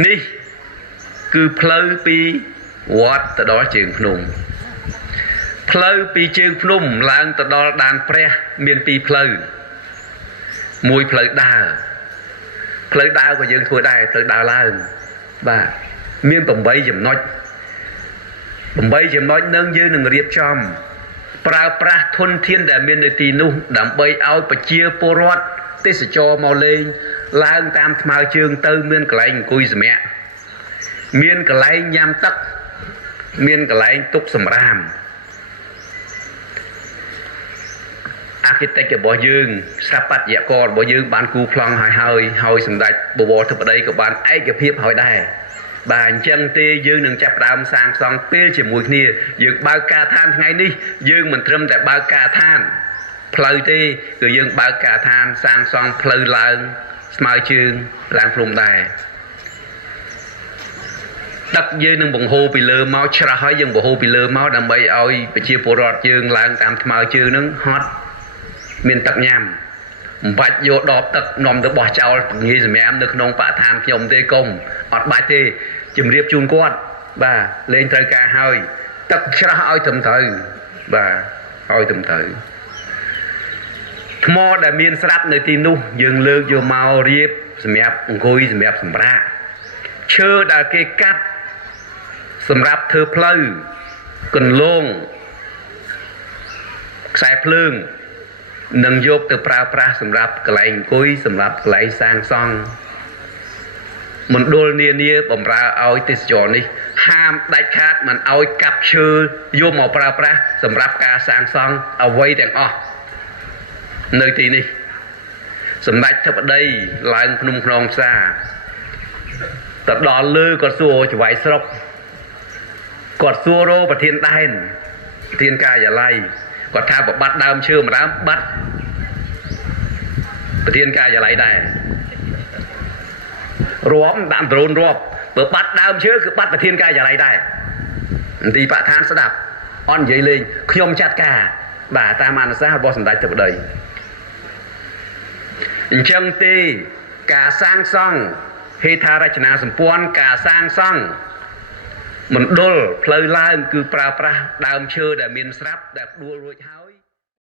នេះគឺផ្លូវពីវត្តទៅដល់ជើងភ្នំផ្លូវពីជើងភ្នំឡើងទៅដល់ដានព្រះមានពីរផ្លូវមួយផ្លូវដើរក៏យើងធ្វើដែរផ្លូវដើរឡើងបាទមាន8ចំណុចនឹងយើងនឹងរៀបចំប្រើប្រាស់ធនធានដែលមាននៅទីនោះដើម្បីឲ្យប្រជាពលរដ្ឋទេសចរមកលេងឡើងតាមថ្មើរជើងទៅមានកន្លែងអង្គុយសម្រាកមានកន្លែងញ៉ាំទឹកមានកន្លែងទុកសម្រាមអាគីតិករបស់យើងស្ថាបត្យកររបស់យើងបានគូប្លង់ហើយសម្ដេចបវរធិបតីក៏បានឯកភាពហើយដែរបាទអញ្ចឹងទេយើងនឹងចាប់ផ្ដើមសាងសង់ពេលជាមួយគ្នាយើងបើកការដ្ឋានថ្ងៃនេះយើងមិនត្រឹមតែបើកការដ្ឋានផ្លូវទេគឺយើងបើកការដ្ឋានសាងសង់ផ្លូវឡើងស្មើជើងឡើងព្រំដែរទឹកយើងនឹងបង្ហូរពីលើមកច្រោះហើយយើងបង្ហូរពីលើមកដើម្បីឲ្យប្រជាពលរដ្ឋយើងឡើងតាមថ្មើរជើងនឹងហត់មានទឹកញ៉ាំមិនបាច់យកដបទឹកនាំទៅបោះចោលងាយសម្រាមនៅក្នុងបរិស្ថានខ្ញុំទេកុំអត់បាច់ទេជំរាបជូនគាត់បាទលេងត្រូវការហើយទឹកច្រោះឲ្យត្រឹមត្រូវបាទឲ្យត្រឹមត្រូវថ្មដែលមានស្រាប់នៅទីនោះយើងលើកយកមករៀបសម្រាប់អង្គុយសម្រាប់សម្រាកឈើដែលគេកាត់សម្រាប់ធ្វើផ្លូវគន្លងខ្សែភ្លើងនឹងយកទៅប្រើប្រាស់សម្រាប់កន្លែងអង្គុយសម្រាប់កន្លែងសាងសង់មណ្ឌលនានាបំរើឲ្យទេសចរនេះហាមដាច់ខាតមិនឲ្យកាប់ឈើយកមកប្រើប្រាស់សម្រាប់ការសាងសង់អ្វីទាំងអស់នៅទីនេះសម្ដេចធិបតីឡើងភ្នំខ្នងផ្សារទៅដល់លើគាត់សួរចវាយស្រុកគាត់សួររោប្រធានដែនប្រធានការិយាល័យគាត់ថាបបាត់ដើមឈើម្ដងបាត់ប្រធានការិយាល័យដែររាប់ដាក់ដ្រូនរាប់បើបាត់ដើមឈើគឺបាត់ប្រធានការិយាល័យដែរមន្ត្រីបរិស្ថានស្ដាប់អត់និយាយលេងខ្ញុំចាត់ការបាទតាមអនុសាសន៍របស់សម្ដេចធិបតីអញ្ចឹងទេការសាងសង់ហេដ្ឋារចនាសម្ព័ន្ធការសាងសង់មណ្ឌលផ្លូវឡើងគឺប្រើប្រាស់ដើមឈើដែលមានស្រាប់ដែលដួលរួចហើយ